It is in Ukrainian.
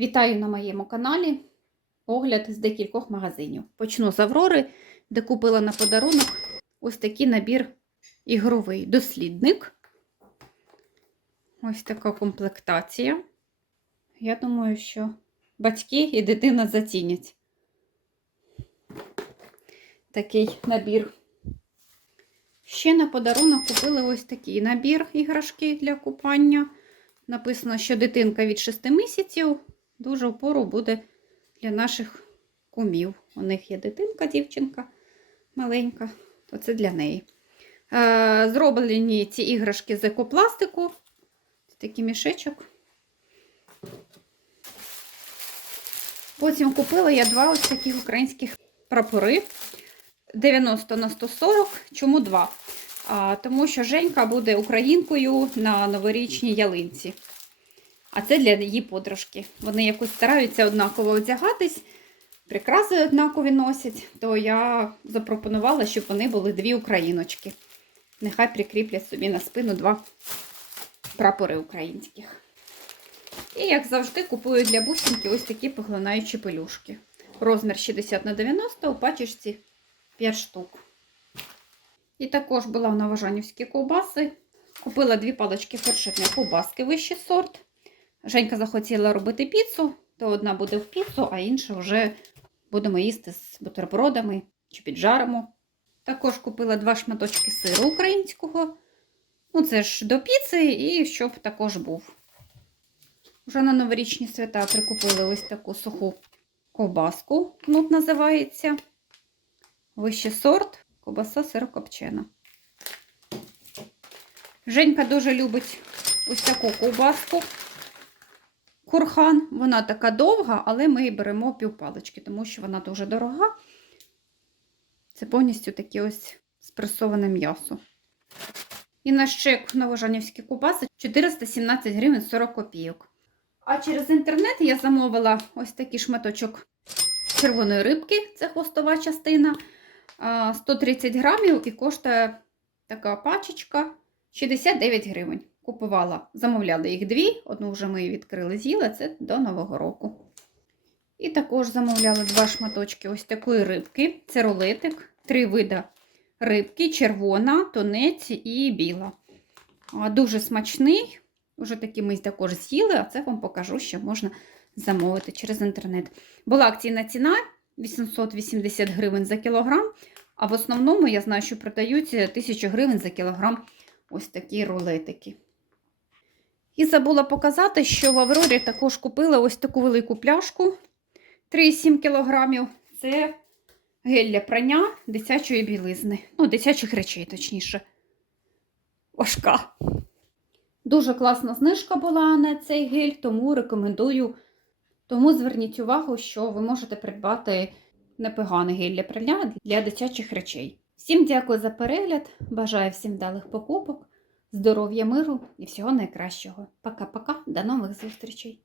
Вітаю на моєму каналі. Огляд з декількох магазинів. Почну з Аврори, де купила на подарунок ось такий набір ігровий дослідник. Ось така комплектація. Я думаю, що батьки і дитина зацінять такий набір. Ще на подарунок купили ось такий набір іграшки для купання. Написано, що дитинка від 6 місяців дуже опору буде для наших кумів. У них є дитинка, дівчинка маленька, то це для неї. Е, Зроблені ці іграшки з екопластику. Це такий мішечок. Потім купила я два ось таких українських прапори 90 на 140. Чому два? А, тому що Женька буде українкою на новорічній ялинці. А це для її подружки. Вони якось стараються однаково одягатись, прикраси однакові носять, то я запропонувала, щоб вони були дві україночки. Нехай прикріплять собі на спину два прапори українських. І, як завжди, купую для бусинки ось такі поглинаючі пелюшки. Розмір 60 на 90 у пачечці 5 штук. І також була в Новожанівській ковбаси. Купила дві палички фаршетної ковбаски вищий сорт. Женька захотіла робити піцу, то одна буде в піцу, а інша вже будемо їсти з бутербродами чи піджаримо. Також купила два шматочки сиру українського. Ну, це ж до піци, і щоб також був. Вже на новорічні свята прикупили ось таку суху ковбаску, кнут називається. Вищий сорт, ковбаса сирокопчена. Женька дуже любить ось таку ковбаску. Курхан, вона така довга, але ми її беремо півпалички, тому що вона дуже дорога. Це повністю таке ось спресоване м'ясо. І наш чек новожанівські ковбаси 417 гривень 40 копійок. А через інтернет я замовила ось такий шматочок червоної рибки, це хвостова частина. 130 грамів і коштує така пачечка 69 гривень. Купувала, замовляла їх дві, одну вже ми відкрили з'їли, це до Нового року. І також замовляла два шматочки ось такої рибки. Це рулетик, три вида рибки: червона, тонець і біла. Дуже смачний. Уже такі ми також з'їли, а це вам покажу, що можна замовити через інтернет. Була акційна ціна 880 гривень за кілограм. А в основному я знаю, що продають 1000 гривень за кілограм ось такі рулетики. І забула показати, що в Аврорі також купила ось таку велику пляшку 3,7 кілограмів. Це гель для прання дитячої білизни. Ну, дитячих речей, точніше. Важка. Дуже класна знижка була на цей гель, тому рекомендую. Тому зверніть увагу, що ви можете придбати непоганий гель для прання для дитячих речей. Всім дякую за перегляд. Бажаю всім вдалих покупок, здоров'я, миру і всього найкращого. Пока-пока, до нових зустрічей!